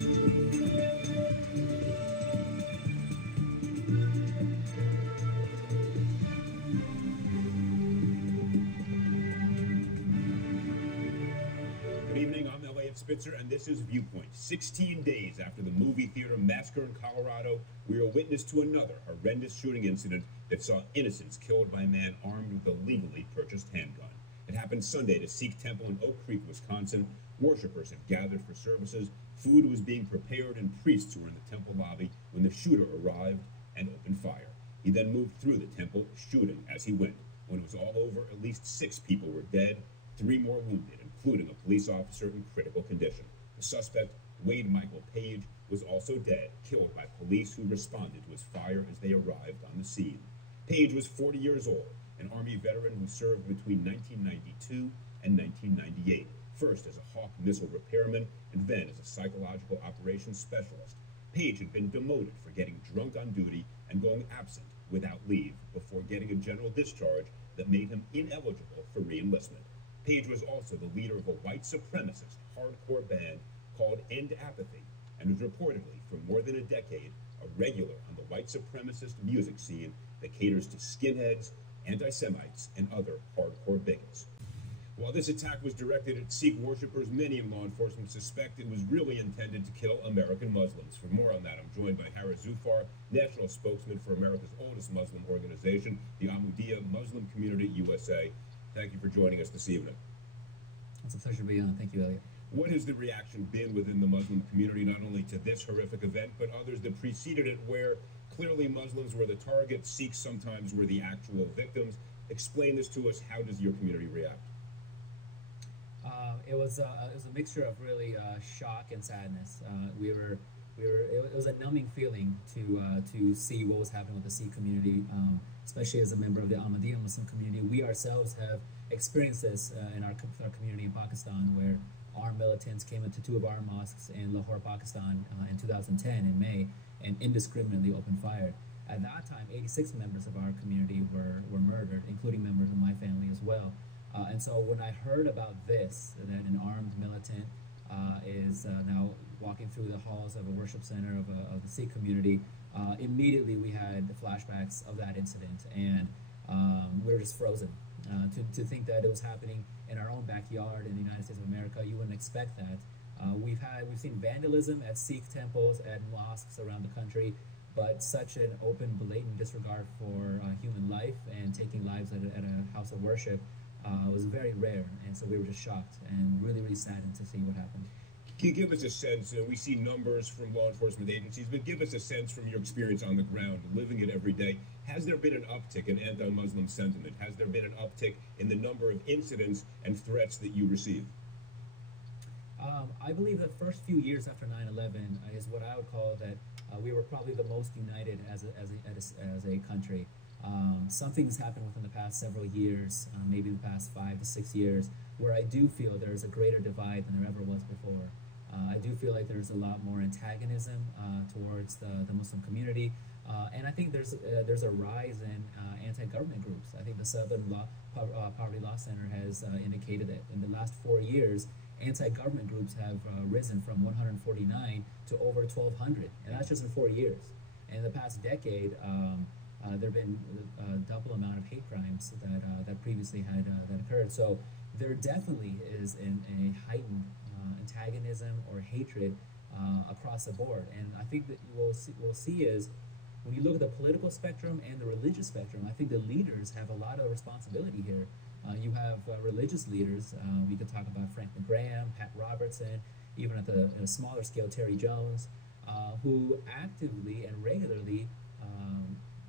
Good evening, I'm Eliot Spitzer, and this is Viewpoint. 16 days after the movie theater massacre in Colorado, we are witness to another horrendous shooting incident that saw innocents killed by a man armed with a legally purchased handgun. It happened Sunday at a Sikh Temple in Oak Creek, Wisconsin. Worshippers had gathered for services, food was being prepared, and priests were in the temple lobby when the shooter arrived and opened fire. He then moved through the temple, shooting as he went. When it was all over, at least 6 people were dead, 3 more wounded, including a police officer in critical condition. The suspect, Wade Michael Page, was also dead, killed by police who responded to his fire as they arrived on the scene. Page was 40 years old, an Army veteran who served between 1992 and 1998, first as a Hawk missile repairman and then as a psychological operations specialist. Page had been demoted for getting drunk on duty and going absent without leave before getting a general discharge that made him ineligible for re-enlistment. Page was also the leader of a white supremacist hardcore band called End Apathy and was reportedly, for more than a decade, a regular on the white supremacist music scene that caters to skinheads, anti-Semites, and other hardcore bigots. While this attack was directed at Sikh worshippers, many in law enforcement suspect it was really intended to kill American Muslims. For more on that, I'm joined by Zafar, national spokesman for America's oldest Muslim organization, the Ahmadiyya Muslim Community USA. Thank you for joining us this evening. It's a pleasure to be on. Thank you, Eliot. What has the reaction been within the Muslim community, not only to this horrific event, but others that preceded it, where clearly Muslims were the target, Sikhs sometimes were the actual victims? Explain this to us. How does your community react? It was a mixture of really shock and sadness. It was a numbing feeling to see what was happening with the Sikh community, especially as a member of the Ahmadiyya Muslim community. We ourselves have experienced this in our community in Pakistan, where armed militants came into 2 of our mosques in Lahore, Pakistan in 2010 in May and indiscriminately opened fire. At that time, 86 members of our community were murdered, including members of my family as well. And so when I heard about this, that an armed militant is now walking through the halls of a worship center of the Sikh community, immediately we had the flashbacks of that incident, and we were just frozen. To think that it was happening in our own backyard in the United States of America, you wouldn't expect that. We've seen vandalism at Sikh temples, at mosques around the country, but such an open, blatant disregard for human life and taking lives at a house of worship was very rare, and so we were just shocked and really, really saddened to see what happened. Can you give us a sense, we see numbers from law enforcement agencies, but give us a sense from your experience on the ground, living it every day. Has there been an uptick in anti-Muslim sentiment? Has there been an uptick in the number of incidents and threats that you receive? I believe the first few years after 9/11 is what I would call that we were probably the most united as a country. Something's happened within the past several years, maybe the past 5 to 6 years, where I do feel there's a greater divide than there ever was before. I do feel like there's a lot more antagonism towards the Muslim community, and I think there's a rise in anti-government groups. I think the Southern Poverty Law Center has indicated that in the last 4 years, anti-government groups have risen from 149 to over 1,200, and that's just in 4 years. And in the past decade, there have been a double amount of hate crimes that previously had that occurred. So there definitely is a heightened antagonism or hatred across the board. And I think that we'll see is when you look at the political spectrum and the religious spectrum, I think the leaders have a lot of responsibility here. You have religious leaders. We could talk about Franklin Graham, Pat Robertson, even at a smaller scale, Terry Jones, who actively and regularly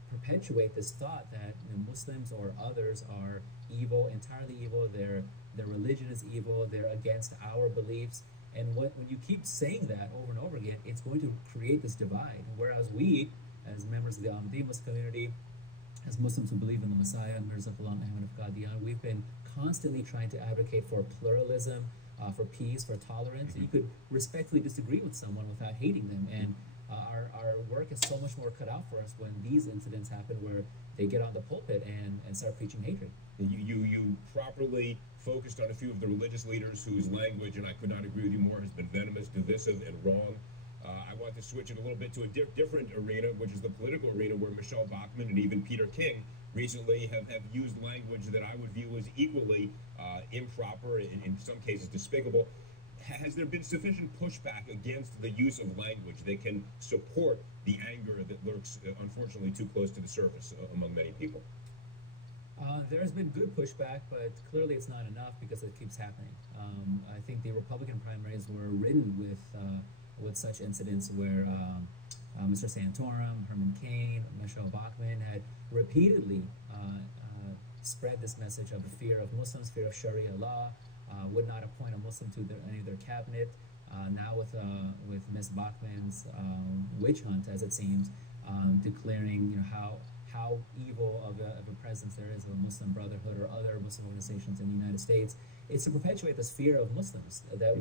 perpetuate this thought that Muslims or others are evil, entirely evil. Their religion is evil. They're against our beliefs. And when you keep saying that over and over again, it's going to create this divide. Whereas we, as members of the Ahmadiyya Muslim community, as Muslims who believe in the Messiah, Mirza Ghulam Ahmad of Qadian, we've been constantly trying to advocate for pluralism, for peace, for tolerance. You could respectfully disagree with someone without hating them. And our work is so much more cut out for us when these incidents happen where they get on the pulpit and start preaching hatred. You properly focused on a few of the religious leaders whose language, and I could not agree with you more, has been venomous, divisive, and wrong. want to switch it a little bit to a different arena, which is the political arena, where Michelle Bachmann and even Peter King recently have used language that I would view as equally improper, in some cases despicable. Has there been sufficient pushback against the use of language that can support the anger that lurks, unfortunately, too close to the surface among many people? There has been good pushback, but clearly it's not enough because it keeps happening. I think the Republican primaries were ridden with such incidents where Mr. Santorum, Herman Cain, Michelle Bachmann had repeatedly spread this message of the fear of Muslims, fear of Sharia law, would not appoint a Muslim to any of their cabinet. Now with Ms. Bachmann's witch hunt, as it seems, declaring how evil of a presence there is of a Muslim Brotherhood or other Muslim organizations in the United States. It's to perpetuate this fear of Muslims, that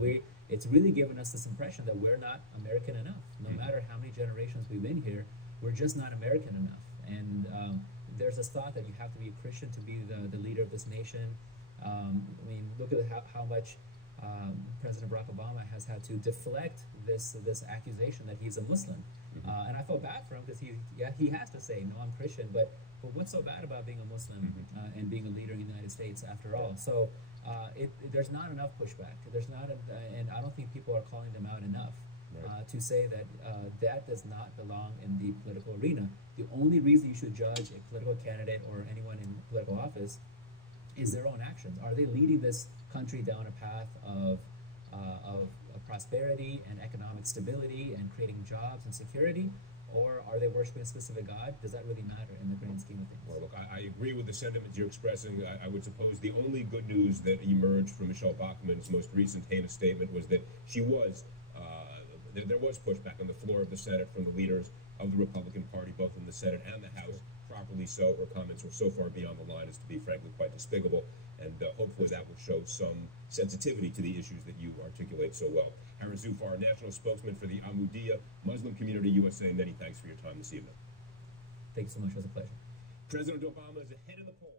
it's really given us this impression that we're not American enough. No matter how many generations we've been here, we're just not American enough. And there's this thought that you have to be a Christian to be the leader of this nation. I mean, look at how much President Barack Obama has had to deflect this accusation that he's a Muslim. And I felt bad for him because he has to say, no, I'm Christian, but what's so bad about being a Muslim and being a leader in the United States after all? So there's not enough pushback. And I don't think people are calling them out enough to say that that does not belong in the political arena. The only reason you should judge a political candidate or anyone in political office is their own actions. Are they leading this country down a path of prosperity and economic stability and creating jobs and security? Or are they worshiping a specific God? Does that really matter in the grand scheme of things? Well, look, I agree with the sentiments you're expressing. I would suppose the only good news that emerged from Michelle Bachmann's most recent heinous statement was that she was, there was pushback on the floor of the Senate from the leaders of the Republican Party, both in the Senate and the House. Properly so. Her comments were so far beyond the line as to be, frankly, quite despicable. And hopefully that will show some sensitivity to the issues that you articulate so well. Zafar, national spokesman for the Ahmadiyya Muslim Community USA, many thanks for your time this evening. Thank you so much. It was a pleasure. President Obama is ahead of the polls.